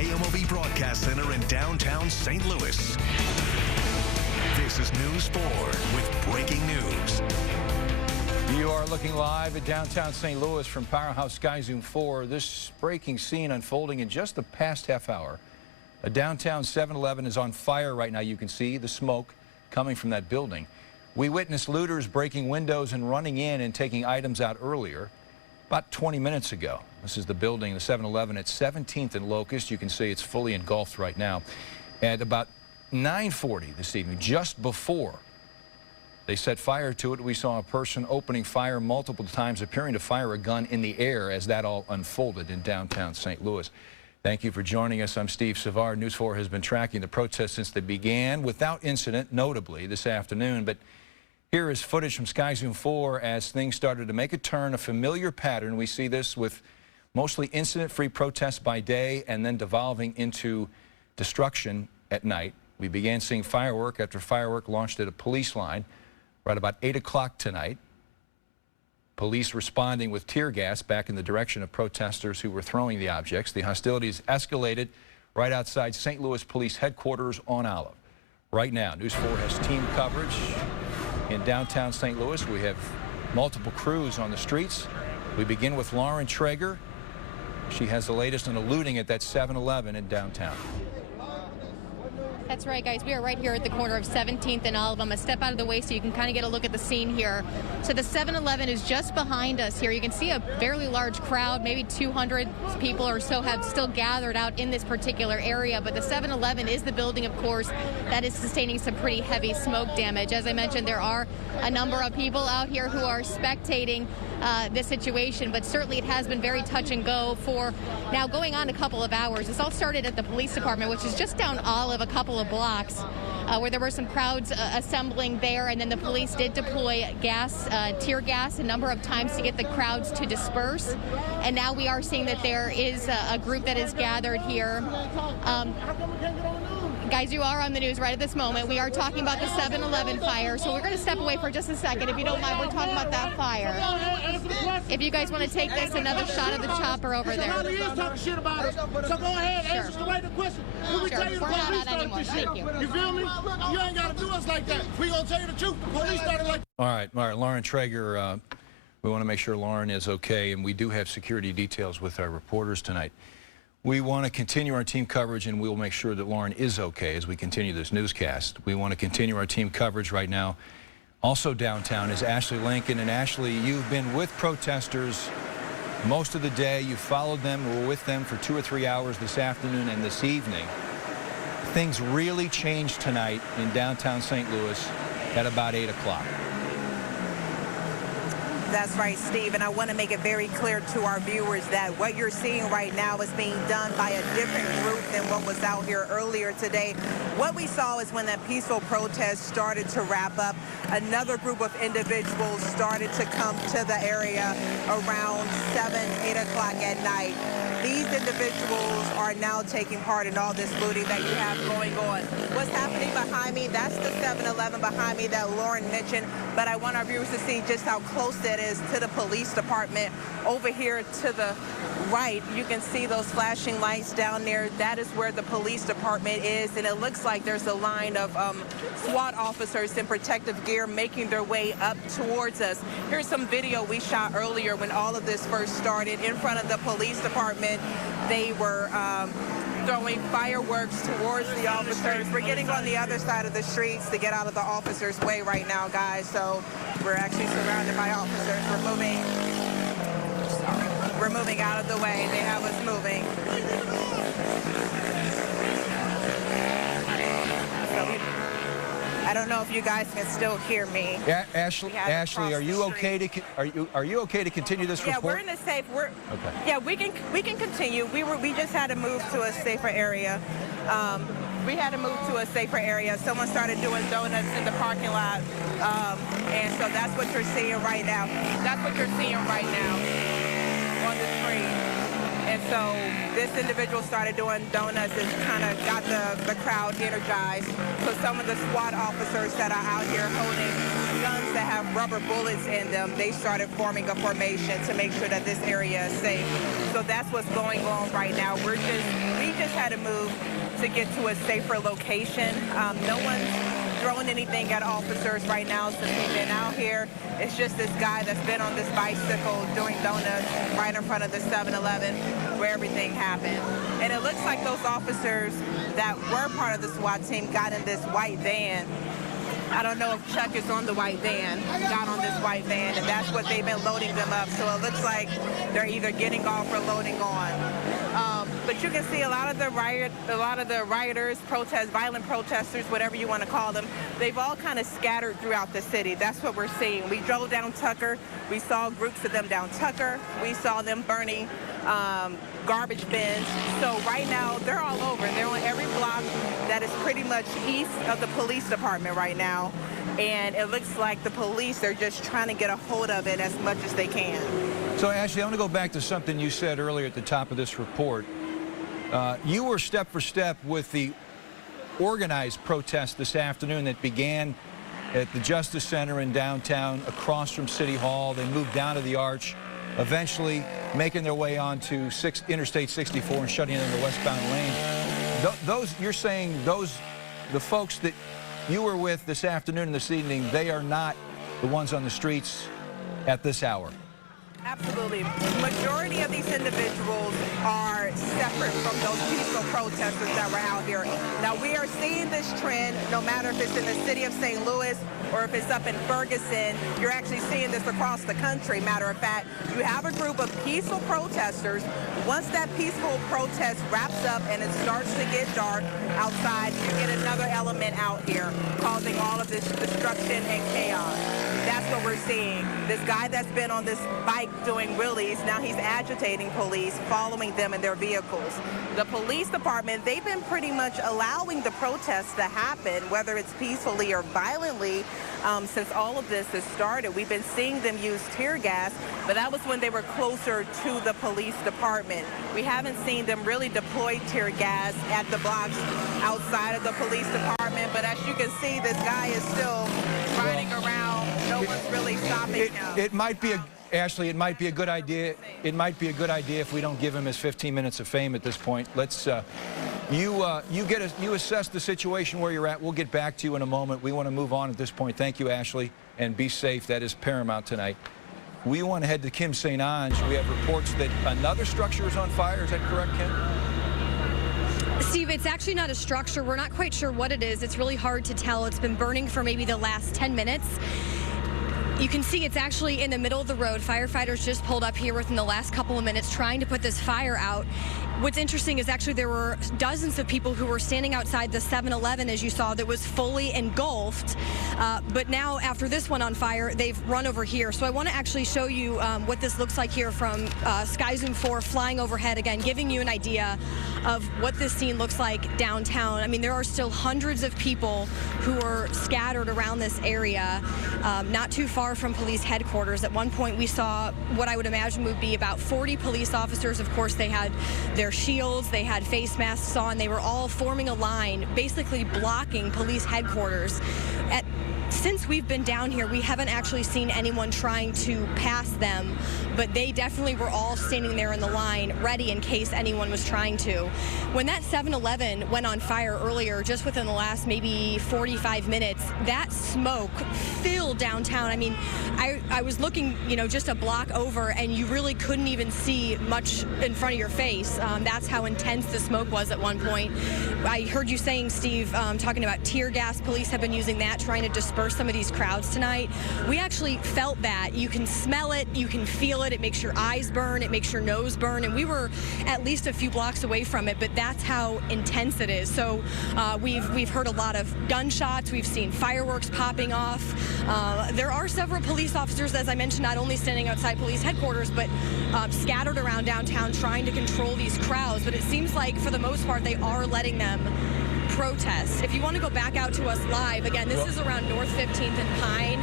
Kmov Broadcast Center in downtown St. Louis. This is News 4 with breaking news. You are looking live at downtown St. Louis from Powerhouse Sky Zoom 4. This breaking scene unfolding in just the past half hour. A downtown 7-Eleven is on fire right now. You can see the smoke coming from that building. We witnessed looters breaking windows and running in and taking items out earlier, about 20 minutes ago. This is the building, the 7-Eleven at 17th and Locust. You can see it's fully engulfed right now. At about 9:40 this evening, just before they set fire to it, we saw a person opening fire multiple times, appearing to fire a gun in the air as that all unfolded in downtown St. Louis. Thank you for joining us. I'm Steve Savard. News 4 has been tracking the protests since they began without incident, notably this afternoon. But here is footage from Sky Zoom 4 as things started to make a turn, a familiar pattern. We see this with mostly incident-free protests by day and then devolving into destruction at night. We began seeing firework after firework launched at a police line right about 8 o'clock tonight. Police responding with tear gas back in the direction of protesters who were throwing the objects. The hostilities escalated right outside St. Louis Police Headquarters on Olive. Right now, News 4 has team coverage in downtown St. Louis. We have multiple crews on the streets. We begin with Lauren Traeger. She has the latest on the looting at that 7-Eleven in downtown. That's right, guys. We are right here at the corner of 17th and Olive. I'm going to step out of the way so you can kind of get a look at the scene here. So the 7-Eleven is just behind us here. You can see a fairly large crowd, maybe 200 people or so have still gathered out in this particular area. But the 7-Eleven is the building, of course, that is sustaining some pretty heavy smoke damage. As I mentioned, there are a number of people out here who are spectating this situation, but certainly it has been very touch and go for now going on a couple of hours. This all started at the police department, which is just down Olive a couple of blocks, where there were some crowds assembling there, and then the police did deploy gas, tear gas a number of times to get the crowds to disperse. And now we are seeing that there is a group that is gathered here. Guys, you are on the news right at this moment. We are talking about the 7-Eleven fire, so we're going to step away for just a second. If you don't mind, we're talking about that fire. If you guys want to take this, another shot of the chopper over there. So go ahead, answer the right question. Sure, we're not on anymore. Thank you. You feel me? You ain't got to do us like that. We going to tell you the truth. The police started like... All right, Lauren Traeger, we want to make sure Lauren is okay, and we do have security details with our reporters tonight. We want to continue our team coverage, and we'll make sure that Lauren is okay as we continue this newscast. We want to continue our team coverage right now. Also downtown is Ashley Lincoln. And Ashley, you've been with protesters most of the day. You followed them, were with them for 2 or 3 hours this afternoon and this evening. Things really changed tonight in downtown St. Louis at about 8 o'clock. That's right, Steve, and I want to make it very clear to our viewers that what you're seeing right now is being done by a different group than what was out here earlier today. What we saw is when that peaceful protest started to wrap up, another group of individuals started to come to the area around 8 o'clock at night. These individuals are now taking part in all this looting that you have going on. What's happening behind me, that's the 7-Eleven behind me that Lauren mentioned, but I want our viewers to see just how close that is to the police department. Over here to the right, you can see those flashing lights down there. That is where the police department is, and it looks like there's a line of SWAT officers in protective gear making their way up towards us. Here's some video we shot earlier when all of this first started in front of the police department. They were throwing fireworks towards the officers. We're getting on the other side of the streets to get out of the officers' way right now, guys. So we're actually surrounded by officers. We're moving out of the way. They have us moving. I don't know if you guys can still hear me. Yeah, Ashley, are you okay to continue this report? Yeah, we're in a safe. Okay. Yeah, we can continue. We just had to move to a safer area. We had to move to a safer area. Someone started doing donuts in the parking lot, and so that's what you're seeing right now. That's what you're seeing right now on the screen. And So this individual started doing donuts and kind of got the crowd energized. So some of the SWAT officers that are out here holding guns that have rubber bullets in them, they started forming a formation to make sure that this area is safe. So that's what's going on right now. We just had to move to get to a safer location. No one's throwing anything at officers right now since we've been out here. It's just this guy that's been on this bicycle doing donuts right in front of the 7-Eleven where everything happened. And it looks like those officers that were part of the SWAT team got in this white van. I don't know if Chuck is on the white van, got on this white van, and that's what they've been loading them up. So it looks like they're either getting off or loading on. But you can see a lot of the rioters, violent protesters, whatever you want to call them, they've all kind of scattered throughout the city. That's what we're seeing. We drove down Tucker. We saw groups of them down Tucker. We saw them burning garbage bins. So right now, they're all over. They're on every block that is pretty much east of the police department right now. And it looks like the police are just trying to get a hold of it as much as they can. So, Ashley, I want to go back to something you said earlier at the top of this report. You were step for step with the organized protest this afternoon that began at the Justice Center in downtown, across from City Hall. They moved down to the Arch, eventually making their way onto Interstate 64 and shutting in the westbound lane. You're saying the folks that you were with this afternoon and this evening, they are not the ones on the streets at this hour? Absolutely. Majority of these individuals are separate from those peaceful protesters that were out here. Now, we are seeing this trend, no matter if it's in the city of St. Louis or if it's up in Ferguson. You're actually seeing this across the country. Matter of fact, you have a group of peaceful protesters. Once that peaceful protest wraps up and it starts to get dark outside, you get another element out here causing all of this destruction and chaos. That's what we're seeing. This guy that's been on this bike doing wheelies, now he's agitating police, following them in their vehicles. The police department, they've been pretty much allowing the protests to happen, whether it's peacefully or violently, since all of this has started. We've been seeing them use tear gas, but that was when they were closer to the police department. We haven't seen them really deploy tear gas at the blocks outside of the police department, but as you can see, this guy is still riding around. No one's really stopping him. It might be Ashley, it might be a good idea. It might be a good idea if we don't give him his 15 minutes of fame at this point. Let's you assess the situation where you're at. We'll get back to you in a moment. We want to move on at this point. Thank you, Ashley, and be safe. That is paramount tonight. We want to head to Kim St. Ange. We have reports that another structure is on fire. Is that correct, Kim? Steve, it's actually not a structure. We're not quite sure what it is. It's really hard to tell. It's been burning for maybe the last 10 minutes. You can see it's actually in the middle of the road. Firefighters just pulled up here within the last couple of minutes trying to put this fire out. What's interesting is actually there were dozens of people who were standing outside the 7-Eleven, as you saw, that was fully engulfed. But now, after this one on fire, they've run over here. So I want to actually show you what this looks like here from Sky Zoom 4 flying overhead, again, giving you an idea of what this scene looks like downtown. I mean, there are still hundreds of people who are scattered around this area, not too far from police headquarters. At one point, we saw what I would imagine would be about 40 police officers. Of course, they had their shields, they had face masks on. They were all forming a line, basically blocking police headquarters. Since we've been down here, we haven't actually seen anyone trying to pass them, but they definitely were all standing there in the line, ready in case anyone was trying to. When that 7-Eleven went on fire earlier, just within the last maybe 45 minutes, that smoke filled downtown. I mean, I was looking, just a block over, and you really couldn't even see much in front of your face. That's how intense the smoke was at one point. I heard you saying, Steve, talking about tear gas. Police have been using that, trying to disperse some of these crowds tonight. We actually felt that. You can smell it, you can feel it. It makes your eyes burn, it makes your nose burn, and we were at least a few blocks away from it, but that's how intense it is. So we've heard a lot of gunshots, we've seen fireworks popping off. There are several police officers, as I mentioned, not only standing outside police headquarters, but scattered around downtown trying to control these crowds, but it seems like for the most part they are letting them protest. If you want to go back out to us live, again, this is around North 15th and Pine.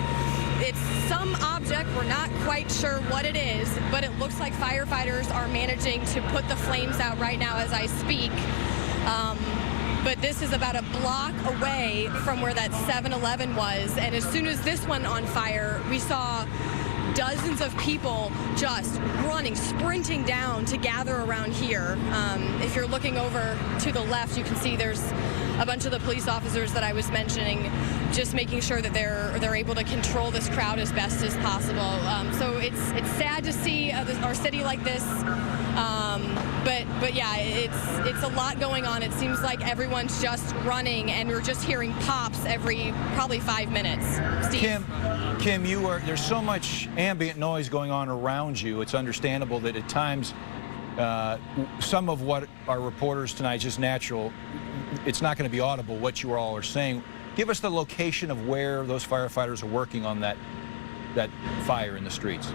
It's some object. We're not quite sure what it is, but it looks like firefighters are managing to put the flames out right now as I speak. But this is about a block away from where that 7-Eleven was, and as soon as this went on fire, we saw dozens of people just running, sprinting down to gather around here. If you're looking over to the left, you can see there's a bunch of the police officers that I was mentioning, just making sure that they're able to control this crowd as best as possible. So it's sad to see our city like this. But yeah, it's a lot going on. It seems like everyone's just running, and we're just hearing pops every probably 5 minutes. Steve? Kim, there's so much ambient noise going on around you. It's understandable that at times some of what our reporters tonight, just natural, it's not going to be audible what you all are saying. Give us the location of where those firefighters are working on that fire in the streets.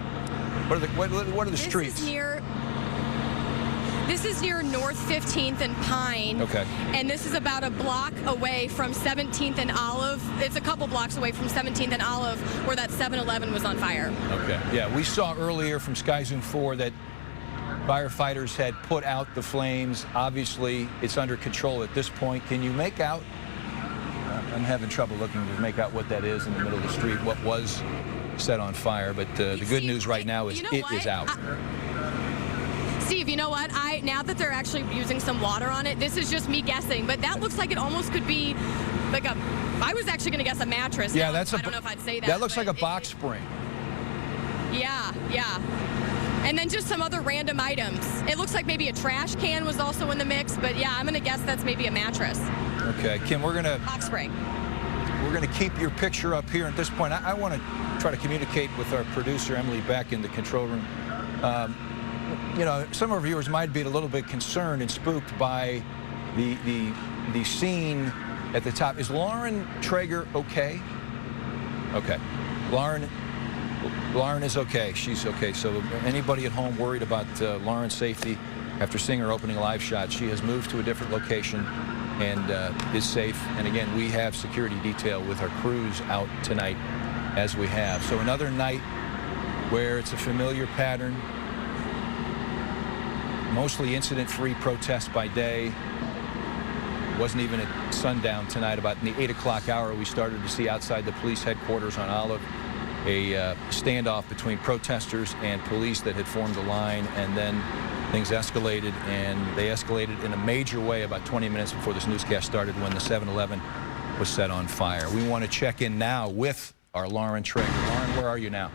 What are the streets? This is near North 15th and Pine. Okay. And this is about a block away from 17th and Olive. It's a couple blocks away from 17th and Olive where that 7-Eleven was on fire. Okay. Yeah, we saw earlier from Sky Zoom 4 that firefighters had put out the flames. Obviously, it's under control at this point. Can you make out? I'm having trouble looking to make out what that is in the middle of the street, what was set on fire. But the good news right now is it is out. Steve, you know what? Now that they're actually using some water on it, this is just me guessing, but that looks like it almost could be like I was actually going to guess a mattress. Yeah, I don't know if I'd say that. That looks like a box spring. Yeah. And then just some other random items. It looks like maybe a trash can was also in the mix, but yeah, I'm going to guess that's maybe a mattress. Okay, Kim, box spring. We're going to keep your picture up here at this point. I want to try to communicate with our producer, Emily, back in the control room. You know, some of our viewers might be a little bit concerned and spooked by the scene at the top. Is Lauren Traeger okay? Okay. Lauren is okay. She's okay. So anybody at home worried about Lauren's safety after seeing her opening live shot, she has moved to a different location and is safe. And again, we have security detail with our crews out tonight as we have. So another night where it's a familiar pattern. Mostly incident-free protests by day. Wasn't even at sundown tonight. About in the 8 o'clock hour, we started to see outside the police headquarters on Olive a standoff between protesters and police that had formed a line, and then things escalated, and they escalated in a major way about 20 minutes before this newscast started when the 7-Eleven was set on fire. We want to check in now with our Lauren Traeger. Lauren, where are you now?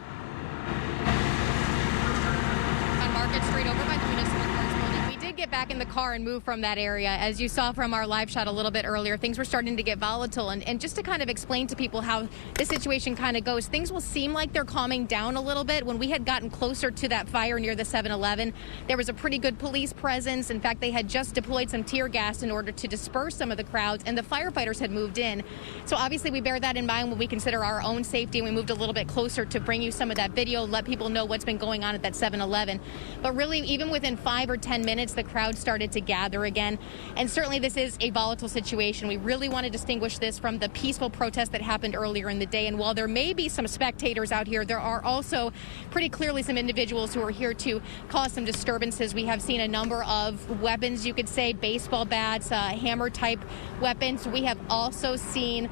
On Market Street over by the municipal courts building. We did get back in the car and move from that area. As you saw from our live shot a little bit earlier, things were starting to get volatile. And just to kind of explain to people how the situation kind of goes, things will seem like they're calming down a little bit. When we had gotten closer to that fire near the 7-Eleven, there was a pretty good police presence. In fact, they had just deployed some tear gas in order to disperse some of the crowds, and the firefighters had moved in. So obviously we bear that in mind when we consider our own safety, and we moved a little bit closer to bring you some of that video, let people know what's been going on at that 7-Eleven. But really, even within 5 or 10 minutes, the crowd started to gather again. And certainly this is a volatile situation. We really want to distinguish this from the peaceful protest that happened earlier in the day. And while there may be some spectators out here, there are also pretty clearly some individuals who are here to cause some disturbances. We have seen a number of weapons, you could say, baseball bats, hammer-type weapons. We have also seen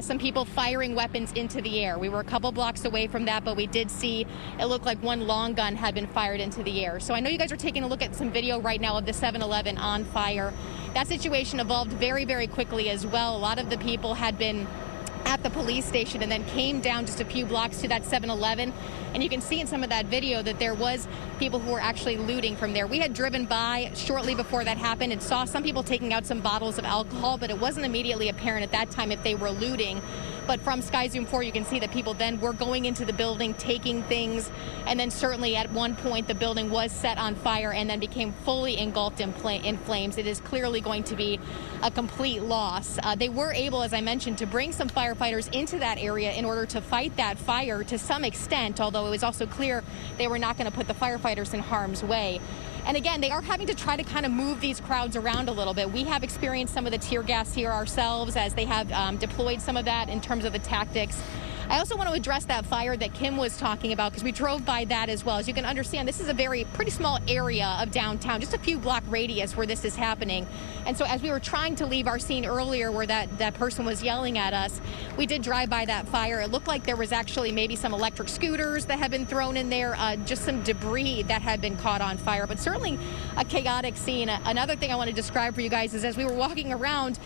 some people firing weapons into the air. We were a couple blocks away from that, but we did see it looked like one long gun had been fired into the air. So I know you guys are taking a look at some video right now of the 7-Eleven on fire. That situation evolved very, very quickly as well. A lot of the people had been at the police station and then came down just a few blocks to that 7-Eleven. And you can see in some of that video that there was people who were actually looting from there. We had driven by shortly before that happened and saw some people taking out some bottles of alcohol, but it wasn't immediately apparent at that time if they were looting. But from Sky Zoom 4, you can see that people then were going into the building, taking things, and then certainly at one point the building was set on fire and then became fully engulfed in flames. It is clearly going to be a complete loss. They were able, as I mentioned, to bring some firefighters into that area in order to fight that fire to some extent, although it was also clear they were not going to put the firefighters in harm's way. And again, they are having to try to kind of move these crowds around a little bit. We have experienced some of the tear gas here ourselves as they have deployed some of that in terms of the tactics. I also want to address that fire that Kim was talking about, because we drove by that as well. As you can understand, this is a pretty small area of downtown, just a few block radius where this is happening. And so as we were trying to leave our scene earlier where that person was yelling at us, we did drive by that fire. It looked like there was actually maybe some electric scooters that had been thrown in there, just some debris that had been caught on fire, but certainly a chaotic scene. Another thing I want to describe for you guys is as we were walking around,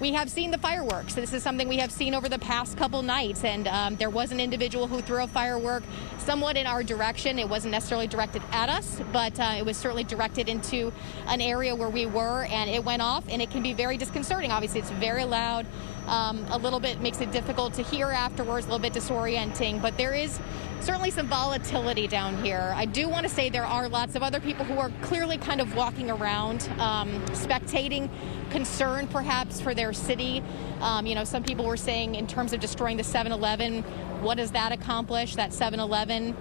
we have seen the fireworks. This is something we have seen over the past couple nights, and there was an individual who threw a firework somewhat in our direction. It wasn't necessarily directed at us, but it was certainly directed into an area where we were, and it went off, and it can be very disconcerting. Obviously, it's very loud. A little bit makes it difficult to hear afterwards, a little bit disorienting, but there is certainly some volatility down here. I do want to say there are lots of other people who are clearly kind of walking around, spectating, concerned perhaps for their city. You know, some people were saying in terms of destroying the 7-Eleven, what does that accomplish? That 7-Eleven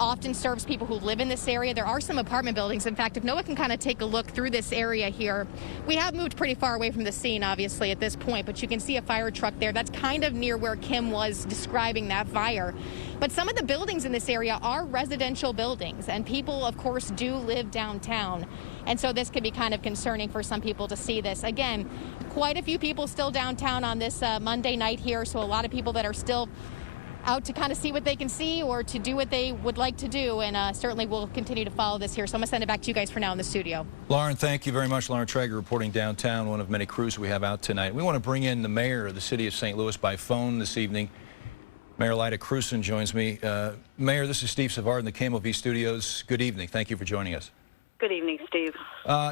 often serves people who live in this area. There are some apartment buildings. In fact, if Noah can kind of take a look through this area here, we have moved pretty far away from the scene, obviously, at this point, but you can see a fire truck there. That's kind of near where Kim was describing that fire. But some of the buildings in this area are residential buildings, and people, of course, do live downtown. And so this could be kind of concerning for some people to see this. Again, quite a few people still downtown on this Monday night here, so a lot of people that are still out to kind of see what they can see or to do what they would like to do, and certainly we'll continue to follow this here. So I'm going to send it back to you guys for now in the studio. Lauren, thank you very much. Lauren Traeger reporting downtown, one of many crews we have out tonight. We want to bring in the mayor of the city of St. Louis by phone this evening. Mayor Lyda Krewson joins me. Mayor, this is Steve Savard in the Kmov studios. Good evening. Thank you for joining us. Good evening, Steve.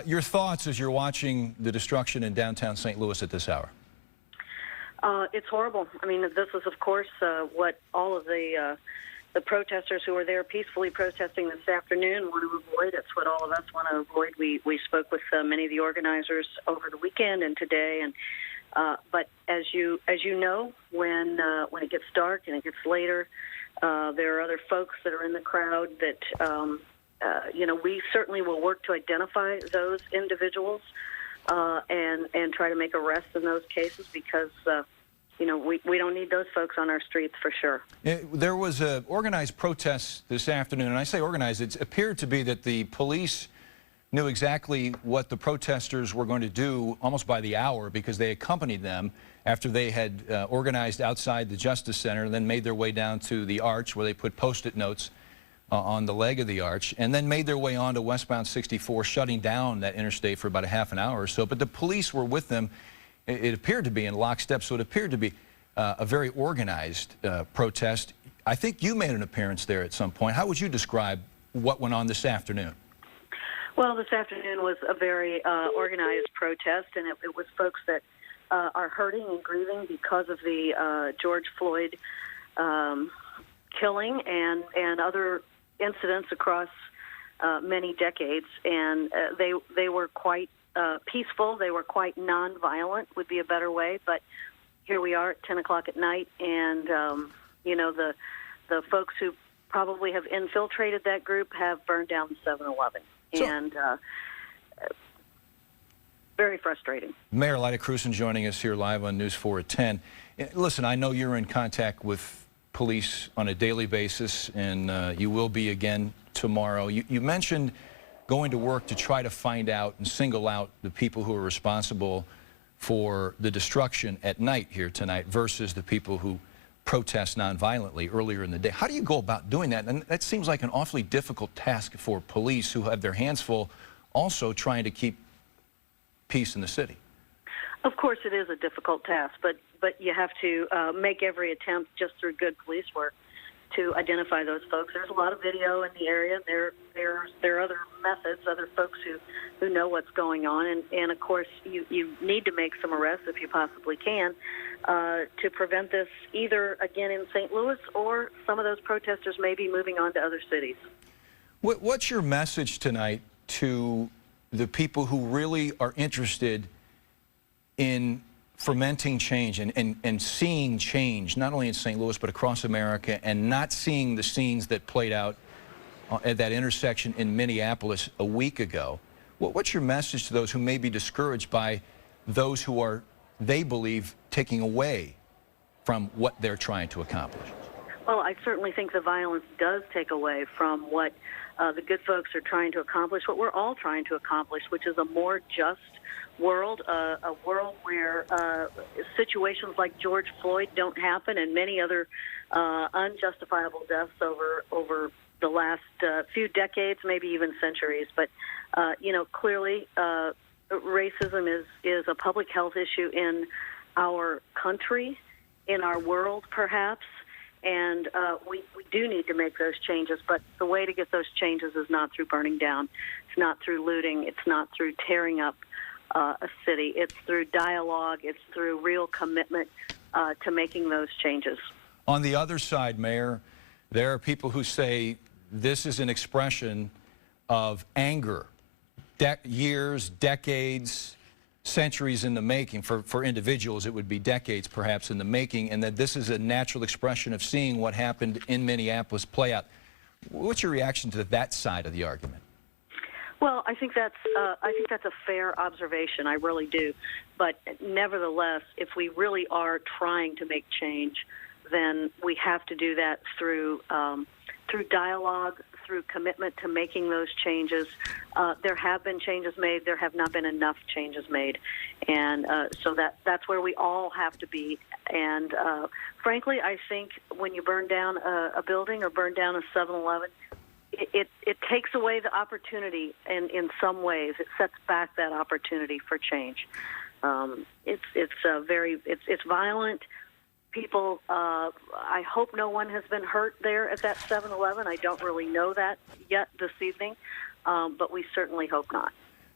Your thoughts as you're watching the destruction in downtown St. Louis at this hour? It's horrible. I mean, this is, of course, what all of the protesters who were there peacefully protesting this afternoon want to avoid. It's what all of us want to avoid. We spoke with many of the organizers over the weekend and today, and but as you know, when it gets dark and it gets later, there are other folks that are in the crowd that you know, we certainly will work to identify those individuals and try to make arrests in those cases, because you know, we don't need those folks on our streets for sure. There was an organized protest this afternoon, and I say organized, it appeared to be that the police knew exactly what the protesters were going to do almost by the hour, because they accompanied them after they had organized outside the Justice Center, and then made their way down to the Arch where they put Post-it notes on the leg of the Arch, and then made their way onto westbound 64, shutting down that interstate for about a half an hour or so. But the police were with them. It appeared to be in lockstep, so it appeared to be a very organized protest. I think you made an appearance there at some point. How would you describe what went on this afternoon? Well, this afternoon was a very organized protest, and it was folks that are hurting and grieving because of the George Floyd killing and other incidents across many decades, and they were quite peaceful. They were quite nonviolent, would be a better way. But here we are at 10 o'clock at night, and you know, the folks who probably have infiltrated that group have burned down the 7-Eleven, and very frustrating. Mayor Lyda Krewson joining us here live on News 4 at 10. Listen, I know you're in contact with police on a daily basis, and you will be again tomorrow. You mentioned going to work to try to find out and single out the people who are responsible for the destruction at night here tonight versus the people who protest nonviolently earlier in the day. How do you go about doing that? And that seems like an awfully difficult task for police, who have their hands full also trying to keep peace in the city. Of course, it is a difficult task, but you have to make every attempt just through good police work to identify those folks. There's a lot of video in the area. There are other methods, other folks who know what's going on, and of course you need to make some arrests if you possibly can to prevent this either again in St. Louis, or some of those protesters may be moving on to other cities. What's your message tonight to the people who really are interested in fermenting change and seeing change, not only in St. Louis but across America, and not seeing the scenes that played out at that intersection in Minneapolis a week ago? What's your message to those who may be discouraged by those who are, they believe, taking away from what they're trying to accomplish? Well, I certainly think the violence does take away from what the good folks are trying to accomplish, what we're all trying to accomplish, which is a more just world, a world where situations like George Floyd don't happen, and many other unjustifiable deaths over the last few decades, maybe even centuries. But clearly, racism is a public health issue in our country, in our world, perhaps. And we do need to make those changes, but the way to get those changes is not through burning down. It's not through looting. It's not through tearing up a city. It's through dialogue. It's through real commitment to making those changes. On the other side, Mayor, there are people who say this is an expression of anger, years, decades, centuries in the making. For individuals, it would be decades perhaps in the making, and that this is a natural expression of seeing what happened in Minneapolis play out. What's your reaction to that side of the argument? Well, I think that's a fair observation. I really do. But nevertheless, if we really are trying to make change, then we have to do that through dialogue, through commitment to making those changes. There have been changes made. There have not been enough changes made. And so that's where we all have to be. And frankly, I think when you burn down a building or burn down a 7-Eleven, it takes away the opportunity, and in some ways it sets back that opportunity for change. It's violent. People, I hope no one has been hurt there at that 7-Eleven. I don't really know that yet this evening, but we certainly hope not.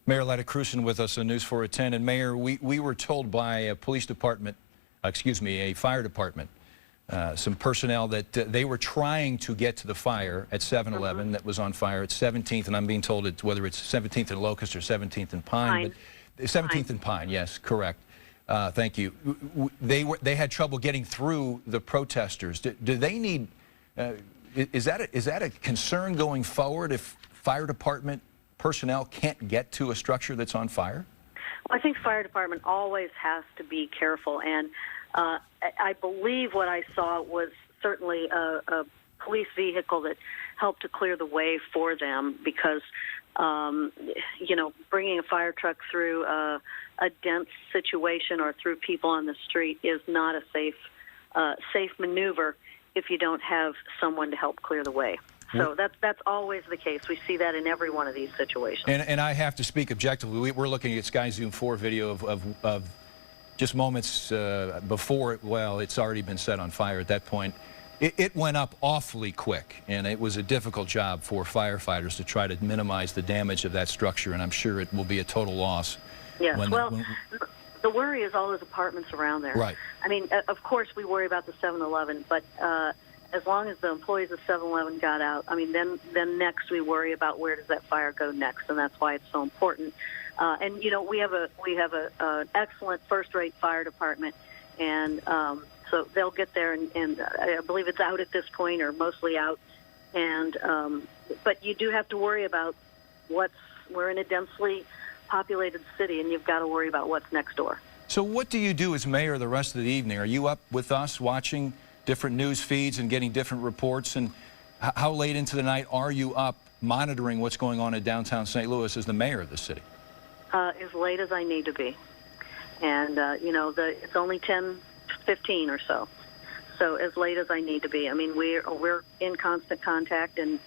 Mayor Letta Cruson with us on News 4 at 10. And Mayor, we were told by a a fire department, some personnel that they were trying to get to the fire at 7-Eleven that was on fire at 17th, and I'm being told whether it's 17th and Locust or 17th and Pine. But 17th and Pine, yes, correct. Thank you. They had trouble getting through the protesters. Do they need? Is that a concern going forward if fire department personnel can't get to a structure that's on fire? Well, I think fire department always has to be careful, and I believe what I saw was certainly a police vehicle that helped to clear the way for them, because bringing a fire truck through a dense situation or through people on the street is not a safe maneuver if you don't have someone to help clear the way. So that's always the case. We see that in every one of these situations. And I have to speak objectively. We're looking at Sky Zoom 4 video of just moments before it's already been set on fire at that point. It went up awfully quick, and it was a difficult job for firefighters to try to minimize the damage of that structure, and I'm sure it will be a total loss. Yes, the worry is all those apartments around there. Right. I mean, of course we worry about the 7-Eleven, but as long as the employees of 7-Eleven got out, I mean, then next we worry about where does that fire go next, and that's why it's so important. And we have an excellent first-rate fire department, and so they'll get there, and I believe it's out at this point, or mostly out. And but you do have to worry about we're in a densely populated city, and you've got to worry about what's next door. So what do you do as mayor the rest of the evening? Are you up with us watching different news feeds and getting different reports? And how late into the night are you up monitoring what's going on in downtown St. Louis as the mayor of the city? As late as I need to be. And, it's only 10:15 or so. So as late as I need to be. I mean, we're in constant contact, and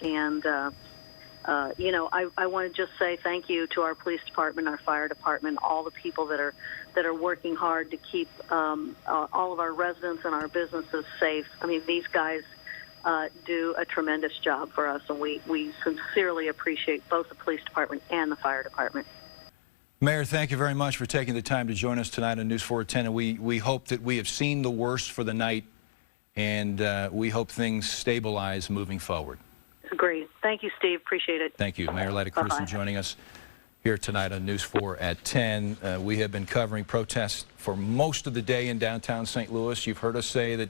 I want to just say thank you to our police department, our fire department, all the people that are working hard to keep all of our residents and our businesses safe. I mean, these guys do a tremendous job for us, and we sincerely appreciate both the police department and the fire department. Mayor, thank you very much for taking the time to join us tonight on News 4 at 10, and we hope that we have seen the worst for the night, and we hope things stabilize moving forward. Great. Thank you, Steve. Appreciate it. Thank you. Mayor Letta Cruson joining us here tonight on News 4 at 10. We have been covering protests for most of the day in downtown St. Louis. You've heard us say that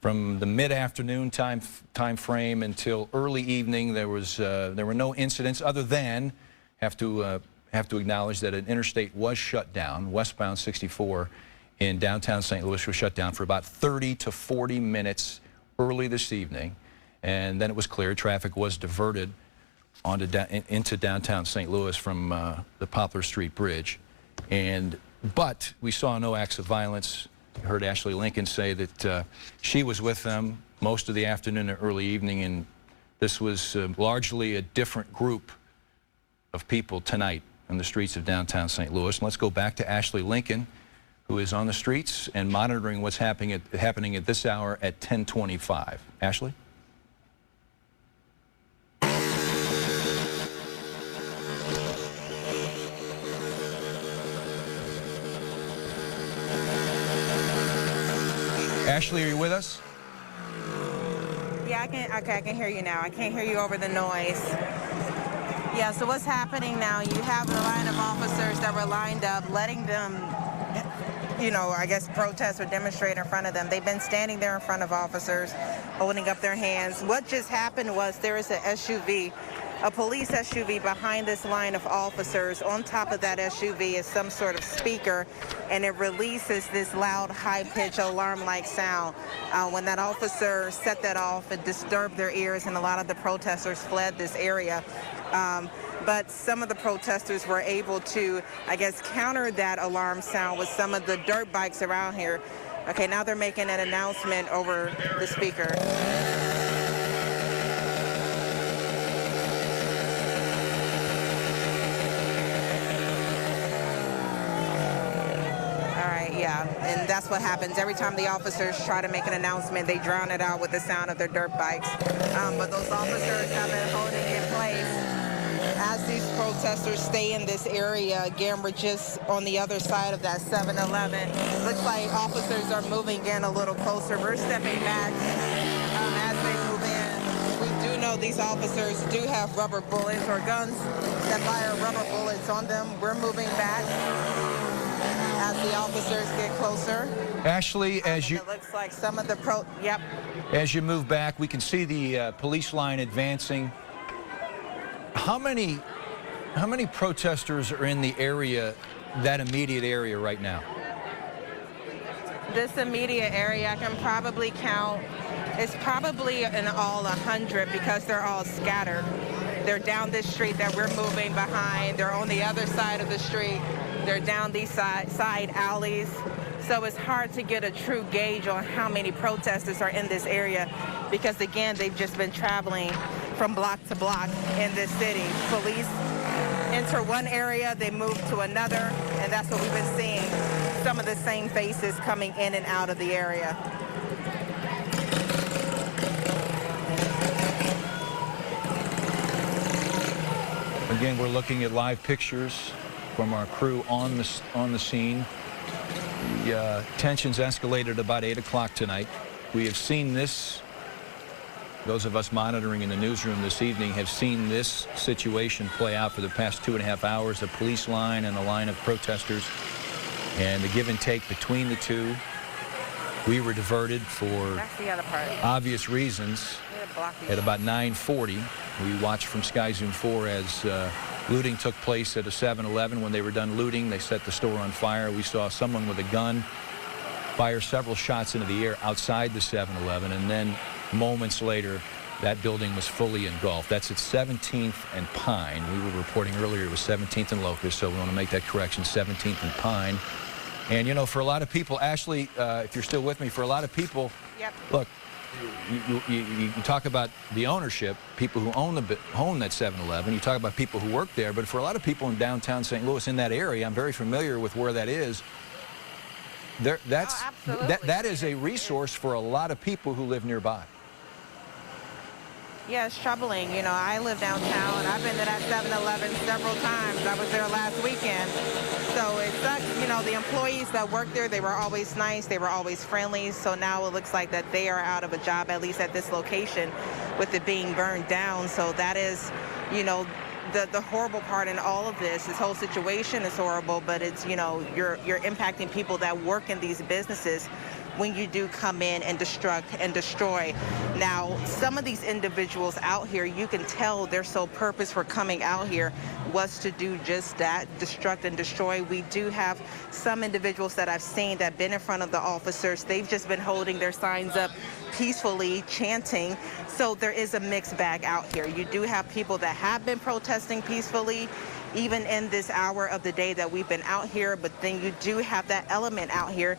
from the mid-afternoon time frame until early evening, there were no incidents other than have to acknowledge that an interstate was shut down. Westbound 64 in downtown St. Louis was shut down for about 30 to 40 minutes early this evening, and then it was clear. Traffic was diverted into downtown St. Louis from the Poplar Street Bridge. But we saw no acts of violence. You heard Ashley Lincoln say that she was with them most of the afternoon and early evening, and this was largely a different group of people tonight on the streets of downtown St. Louis. And let's go back to Ashley Lincoln, who is on the streets and monitoring what's happening at this hour at 10:25. Ashley? Ashley, are you with us? Yeah, I can hear you now. I can't hear you over the noise. Yeah, so what's happening now, you have the line of officers that were lined up, letting them, I guess protest or demonstrate in front of them. They've been standing there in front of officers, holding up their hands. What just happened was there is an SUV, a police SUV behind this line of officers. On top of that SUV is some sort of speaker, and it releases this loud, high-pitched alarm-like sound. When that officer set that off, it disturbed their ears, and a lot of the protesters fled this area. But some of the protesters were able to, I guess, counter that alarm sound with some of the dirt bikes around here. Okay, now they're making an announcement over the speaker. Yeah, and that's what happens. Every time the officers try to make an announcement, they drown it out with the sound of their dirt bikes. But those officers have been holding in place as these protesters stay in this area. Again, we're just on the other side of that 7-Eleven. Looks like officers are moving in a little closer. We're stepping back as they move in. We do know these officers do have rubber bullets or guns that fire rubber bullets on them. We're moving back as the officers get closer. Ashley, as you... It looks like some of the As you move back, we can see the police line advancing. How many protesters are in the area, that immediate area right now? This immediate area, I can probably count, it's probably in all 100 because they're all scattered. They're down this street that we're moving behind. They're on the other side of the street. They're down these side alleys. So it's hard to get a true gauge on how many protesters are in this area because, again, they've just been traveling from block to block in this city. Police enter one area, they move to another, and that's what we've been seeing. Some of the same faces coming in and out of the area. Again, we're looking at live pictures from our crew on the scene. The tensions escalated about 8 o'clock tonight. We have seen this. Those of us monitoring in the newsroom this evening have seen this situation play out for the past 2.5 hours. A police line and a line of protesters, and the give and take between the two. We were diverted for obvious reasons. At about 9:40, we watched from Sky Zoom 4 as looting took place at a 7-Eleven. When they were done looting, they set the store on fire. We saw someone with a gun fire several shots into the air outside the 7-Eleven, and then moments later, that building was fully engulfed. That's at 17th and Pine. We were reporting earlier it was 17th and Locust, so we want to make that correction, 17th and Pine. And, you know, for a lot of people, Ashley, if you're still with me, for a lot of people, look, you talk about the ownership, people who own that 7-Eleven. You talk about people who work there, but for a lot of people in downtown St. Louis, in that area, I'm very familiar with where that is. That is a resource for a lot of people who live nearby. Yeah, it's troubling. You know, I live downtown, and I've been to that 7-Eleven several times. I was there last weekend. So it sucks. You know, the employees that work there, they were always nice. They were always friendly. So now it looks like that they are out of a job, at least at this location, with it being burned down. So that is, you know, the horrible part in all of this. This whole situation is horrible, but it's, you know, you're impacting people that work in these businesses when you do come in and destruct and destroy. Now, some of these individuals out here, you can tell their sole purpose for coming out here was to do just that, destruct and destroy. We do have some individuals that I've seen that have been in front of the officers. They've just been holding their signs up peacefully, chanting. So there is a mixed bag out here. You do have people that have been protesting peacefully, even in this hour of the day that we've been out here, but then you do have that element out here